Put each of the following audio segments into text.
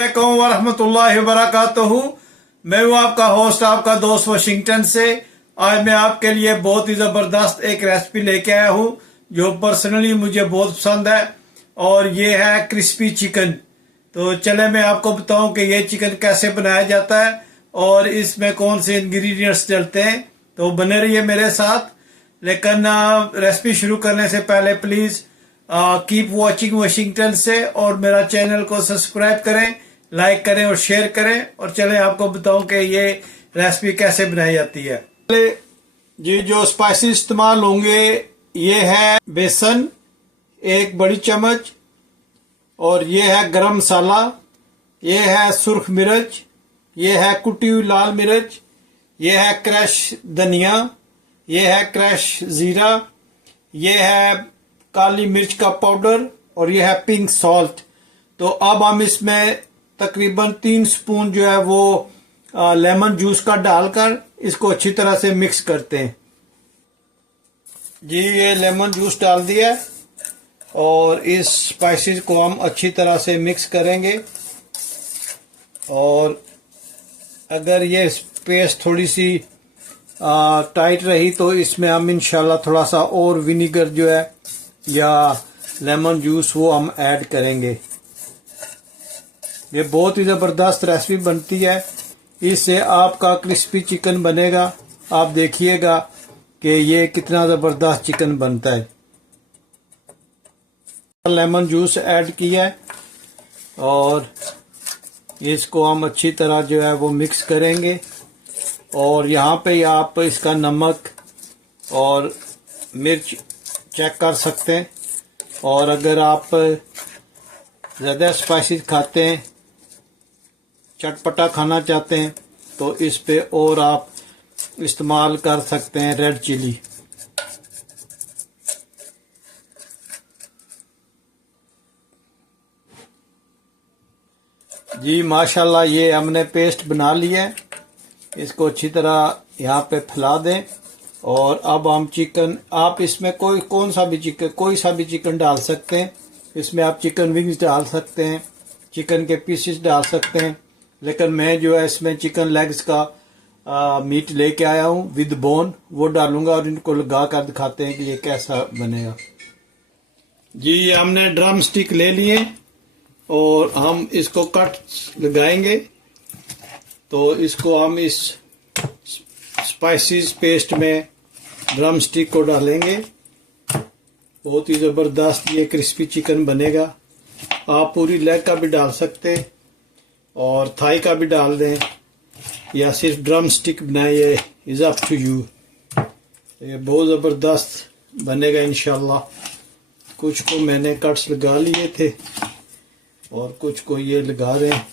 अस्सलामुअलैकुम वरहमतुल्लाहि वबरकातुहू। मैं हूँ आपका होस्ट, आपका दोस्त वाशिंगटन से। आज मैं आपके लिए बहुत ही ज़बरदस्त एक रेसिपी लेके आया हूँ जो पर्सनली मुझे बहुत पसंद है, और ये है क्रिस्पी चिकन। तो चले मैं आपको बताऊं कि ये चिकन कैसे बनाया जाता है और इसमें कौन से इंग्रेडिएंट्स डलते हैं। तो बने रहिए मेरे साथ। लेकिन रेसिपी शुरू करने से पहले प्लीज़ कीप वॉचिंग वाशिंगटन से, और मेरा चैनल को सब्सक्राइब करें, लाइक करें और शेयर करें। और चलें आपको बताऊं कि ये रेसिपी कैसे बनाई जाती है। जी, जो स्पाइसेस इस्तेमाल होंगे ये है बेसन 1 बड़ी चम्मच, और ये है गरम मसाला, ये है सुर्ख मिर्च, ये है कुटी हुई लाल मिर्च, ये है क्रश धनिया, ये है क्रश जीरा, ये है काली मिर्च का पाउडर, और ये है पिंक सॉल्ट। तो अब हम इसमें तकरीबन 3 स्पून जो है वो लेमन जूस का डालकर इसको अच्छी तरह से मिक्स करते हैं। जी, ये लेमन जूस डाल दिया और इस स्पाइसेस को हम अच्छी तरह से मिक्स करेंगे। और अगर ये पेस्ट थोड़ी सी टाइट रही तो इसमें हम इंशाल्लाह थोड़ा सा और विनीगर जो है या लेमन जूस वो हम ऐड करेंगे। ये बहुत ही ज़बरदस्त रेसिपी बनती है, इससे आपका क्रिस्पी चिकन बनेगा। आप देखिएगा कि ये कितना ज़बरदस्त चिकन बनता है। लेमन जूस ऐड किया है और इसको हम अच्छी तरह जो है वो मिक्स करेंगे। और यहाँ पे आप इसका नमक और मिर्च चेक कर सकते हैं, और अगर आप ज़्यादा स्पाइसेस खाते हैं, चटपटा खाना चाहते हैं, तो इस पे और आप इस्तेमाल कर सकते हैं रेड चिली। जी माशाल्लाह, ये हमने पेस्ट बना लिया है। इसको अच्छी तरह यहाँ पे फैला दें। और अब हम चिकन, आप इसमें कोई सा भी चिकन डाल सकते हैं। इसमें आप चिकन विंग्स डाल सकते हैं, चिकन के पीसेस डाल सकते हैं, लेकिन मैं जो है इसमें चिकन लेग्स का मीट लेके आया हूँ विद बोन, वो डालूंगा और इनको लगा कर दिखाते हैं कि ये कैसा बनेगा। जी, ये हमने ड्रम स्टिक ले लिए और हम इसको कट लगाएंगे। तो इसको हम इस स्पाइसेस पेस्ट में ड्रम स्टिक को डालेंगे। बहुत ही ज़बरदस्त ये क्रिस्पी चिकन बनेगा। आप पूरी लेग का भी डाल सकते हैं और थाई का भी डाल दें, या सिर्फ ड्रम स्टिक बनाइए, इज़ अप टू यू। ये बहुत ज़बरदस्त बनेगा इंशाल्लाह। कुछ को मैंने कट्स लगा लिए थे और कुछ को ये लगा रहे हैं।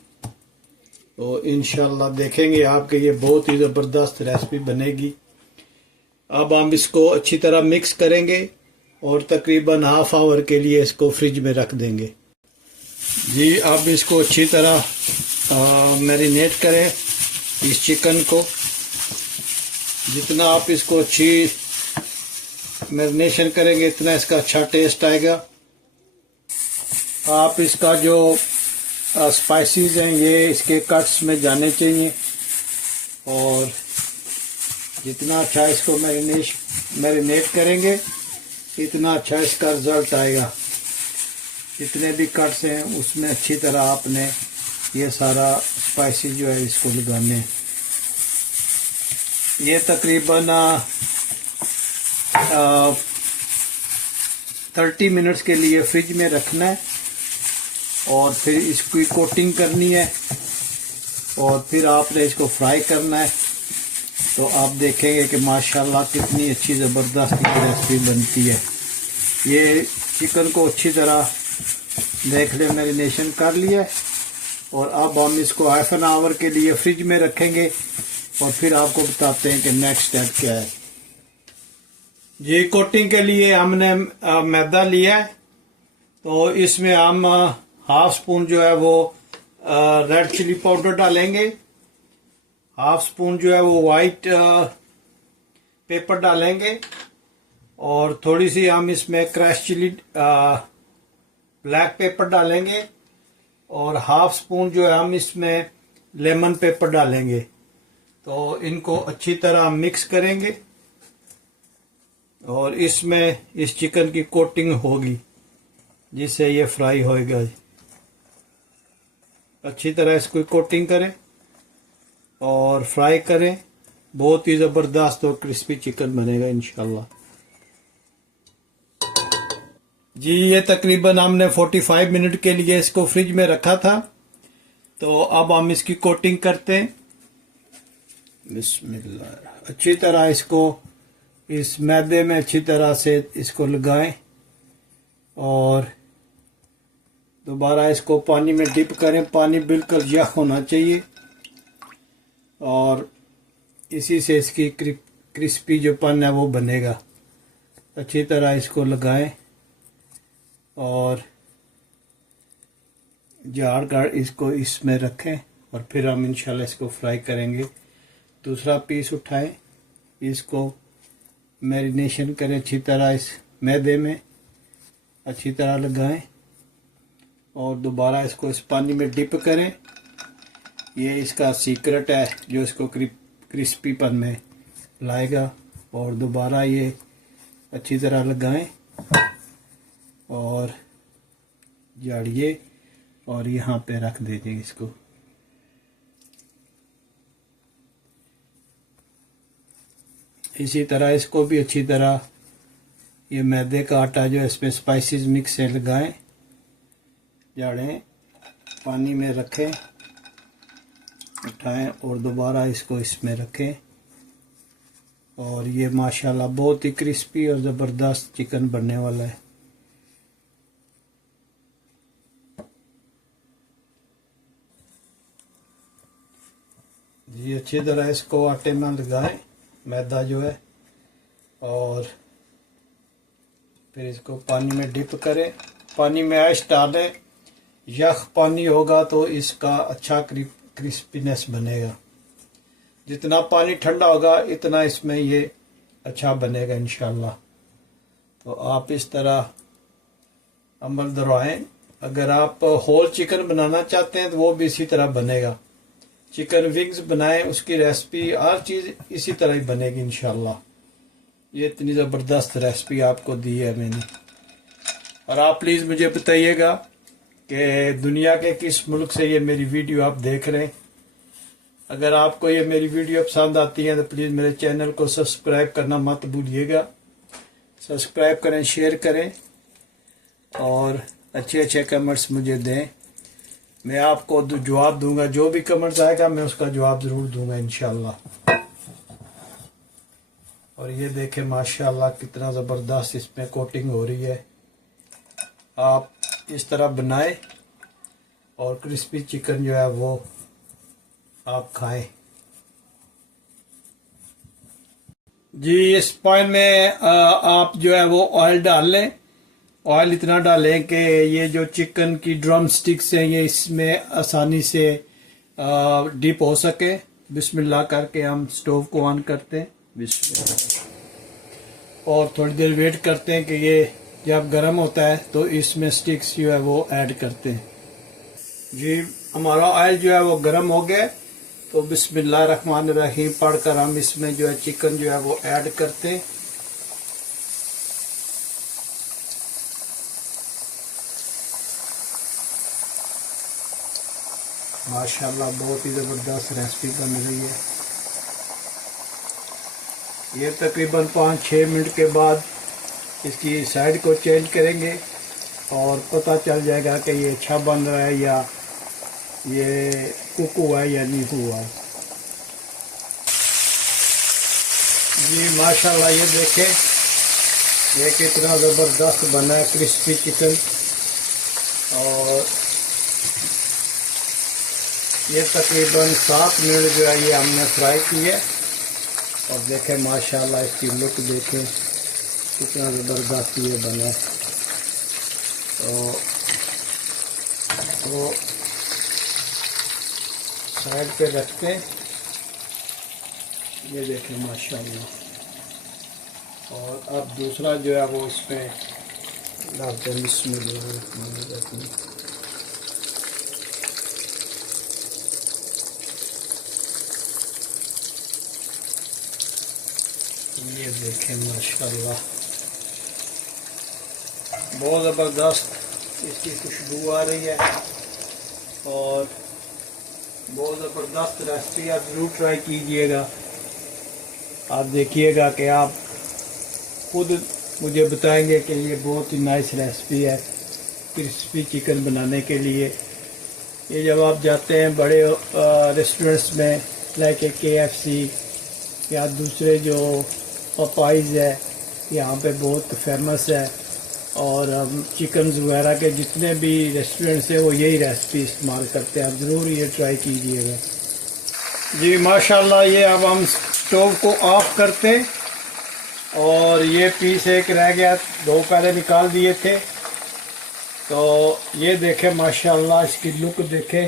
तो इंशाल्लाह देखेंगे आपके ये बहुत ही ज़बरदस्त रेसिपी बनेगी। अब हम इसको अच्छी तरह मिक्स करेंगे और तकरीबन हाफ आवर के लिए इसको फ्रिज में रख देंगे। जी, अब इसको अच्छी तरह मैरिनेट करें इस चिकन को। जितना आप इसको अच्छी मैरिनेशन करेंगे इतना इसका अच्छा टेस्ट आएगा। आप इसका जो स्पाइसेस हैं ये इसके कट्स में जाने चाहिए, और जितना अच्छा इसको मैरिनेट करेंगे इतना अच्छा इसका रिजल्ट आएगा। जितने भी कट्स हैं उसमें अच्छी तरह आपने ये सारा स्पाइसेस जो है इसको लगाने हैं। ये तकरीबन 30 मिनट्स के लिए फ्रिज में रखना है, और फिर इसकी कोटिंग करनी है, और फिर आपने इसको फ्राई करना है। तो आप देखेंगे कि माशाल्लाह कितनी अच्छी ज़बरदस्त रेसिपी बनती है। ये चिकन को अच्छी तरह देख ले मैरिनेशन कर लिया है, और अब हम इसको हाफ एन आवर के लिए फ्रिज में रखेंगे, और फिर आपको बताते हैं कि नेक्स्ट स्टेप क्या है। जी, कोटिंग के लिए हमने मैदा लिया है। तो इसमें हम हाफ स्पून जो है वो रेड चिली पाउडर डालेंगे, हाफ स्पून जो है वो वाइट पेपर डालेंगे, और थोड़ी सी हम इसमें क्रश चिली ब्लैक पेपर डालेंगे, और हाफ स्पून जो है हम इसमें लेमन पेपर डालेंगे। तो इनको अच्छी तरह मिक्स करेंगे और इसमें इस चिकन की कोटिंग होगी जिससे ये फ्राई होएगा। अच्छी तरह इसको कोटिंग करें और फ्राई करें, बहुत ही ज़बरदस्त और क्रिस्पी चिकन बनेगा इंशाल्लाह। जी ये तकरीबन हमने 45 मिनट के लिए इसको फ्रिज में रखा था। तो अब हम इसकी कोटिंग करते हैं। बिस्मिल्लाह। अच्छी तरह इसको इस मैदे में अच्छी तरह से इसको लगाएं और दोबारा इसको पानी में डिप करें। पानी बिल्कुल यख होना चाहिए और इसी से इसकी क्रिस्पी जो पन है वो बनेगा। अच्छी तरह इसको लगाएं और झाड़ कर इसको इसमें रखें और फिर हम इंशाल्लाह इसको फ्राई करेंगे। दूसरा पीस उठाएं, इसको मैरिनेशन करें अच्छी तरह, इस मैदे में अच्छी तरह लगाएं और दोबारा इसको इस पानी में डिप करें। ये इसका सीक्रेट है जो इसको क्रिस्पीपन में लाएगा। और दोबारा ये अच्छी तरह लगाएं और झाड़िए और यहाँ पे रख दीजिए इसको। इसी तरह इसको भी अच्छी तरह ये मैदे का आटा जो इसमें स्पाइसेस मिक्स से लगाएं, झाड़ें, पानी में रखें, उठाएं और दोबारा इसको इसमें रखें। और ये माशाल्लाह बहुत ही क्रिस्पी और ज़बरदस्त चिकन बनने वाला है। ये अच्छी तरह इसको आटे में लगाएं, मैदा जो है, और फिर इसको पानी में डिप करें। पानी में ऐश डालें, यख पानी होगा तो इसका अच्छा क्रिस्पीनेस बनेगा। जितना पानी ठंडा होगा इतना इसमें ये अच्छा बनेगा इंशाल्लाह। तो आप इस तरह अमल दरवाएं। अगर आप होल चिकन बनाना चाहते हैं तो वो भी इसी तरह बनेगा। चिकन विंग्स बनाएं, उसकी रेसिपी हर चीज़ इसी तरह ही बनेगी इंशाल्लाह। ये इतनी ज़बरदस्त रेसिपी आपको दी है मैंने। और आप प्लीज़ मुझे बताइएगा कि दुनिया के किस मुल्क से ये मेरी वीडियो आप देख रहे हैं। अगर आपको ये मेरी वीडियो पसंद आती है तो प्लीज़ मेरे चैनल को सब्सक्राइब करना मत भूलिएगा। सब्सक्राइब करें, शेयर करें और अच्छे अच्छे कमेंट्स मुझे दें। मैं आपको जवाब दूंगा, जो भी कमेंट्स आएगा मैं उसका जवाब ज़रूर दूंगा इंशाल्लाह। और ये देखें माशाल्लाह कितना ज़बरदस्त इसमें कोटिंग हो रही है। आप इस तरह बनाएं और क्रिस्पी चिकन जो है वो आप खाएं। जी इस पॉइंट में आप जो है वो ऑयल डाल लें। ऑयल इतना डालें कि ये जो चिकन की ड्रम स्टिक्स हैं ये इसमें आसानी से डिप हो सके। बिस्मिल्लाह करके हम स्टोव को ऑन करते हैं, बिस्मिल्लाह, और थोड़ी देर वेट करते हैं कि ये जब गर्म होता है तो इसमें स्टिक्स जो है वो ऐड करते हैं। जी हमारा ऑयल जो है वो गर्म हो गया, तो बिस्मिल्लाह रहमान रहीम पढ़कर हम इसमें जो है चिकन जो है वो ऐड करते हैं। माशाल्लाह बहुत ही ज़बरदस्त रेसिपी बन रही है। ये तकरीबन 5-6 मिनट के बाद इसकी साइड को चेंज करेंगे और पता चल जाएगा कि ये अच्छा बन रहा है या ये कुक हुआ है या नहीं हुआ। जी माशाल्लाह ये देखें ये कितना ज़बरदस्त बना है क्रिस्पी चिकन। और ये तकरीबन 7 मिनट जो है ये हमने फ्राई की है। और देखें माशाल्लाह इसकी लुक देखें कितना ज़बरदस्त ये बना है। तो साइड पे रखते हैं। ये देखें माशाल्लाह। और अब दूसरा जो है वो इसमें डालते हैं। इसमें देखें माशाल्लाह बहुत ज़बरदस्त इसकी खुशबू आ रही है और बहुत ज़बरदस्त रेसिपी आप ज़रूर ट्राई कीजिएगा। आप देखिएगा कि आप खुद मुझे बताएंगे कि ये बहुत ही नाइस रेसिपी है क्रिस्पी चिकन बनाने के लिए। ये जब आप जाते हैं बड़े रेस्टोरेंट्स में लाइक KFC या दूसरे जो पपाइज़ है यहाँ पे बहुत फेमस है और हम चिकन वगैरह के जितने भी रेस्टोरेंट्स हैं वो यही रेसिपी इस्तेमाल करते हैं। आप ज़रूर ये ट्राई कीजिएगा। जी माशाल्लाह ये अब हम स्टोव को ऑफ करते और ये पीस एक रह गया, 2 पहले निकाल दिए थे। तो ये देखें माशाल्लाह इसकी लुक देखें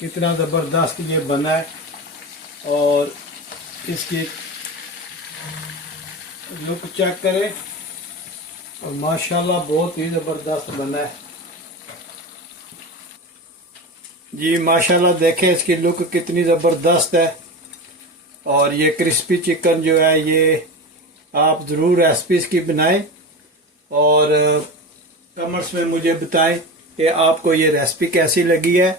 कितना ज़बरदस्त ये बना है और इसकी लुक चेक करें और माशाल्लाह बहुत ही ज़बरदस्त बना है। जी माशाल्लाह देखें इसकी लुक कितनी ज़बरदस्त है और ये क्रिस्पी चिकन जो है ये आप ज़रूर रेसिपी इसकी बनाएं और कमेंट्स में मुझे बताएं कि आपको ये रेसिपी कैसी लगी है।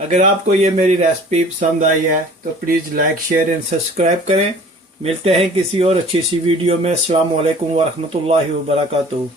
अगर आपको ये मेरी रेसिपी पसंद आई है तो please like share and subscribe करें। मिलते हैं किसी और अच्छी सी वीडियो में। अस्सलाम वालेकुम वरहमतुल्लाहि वबरकातुहू।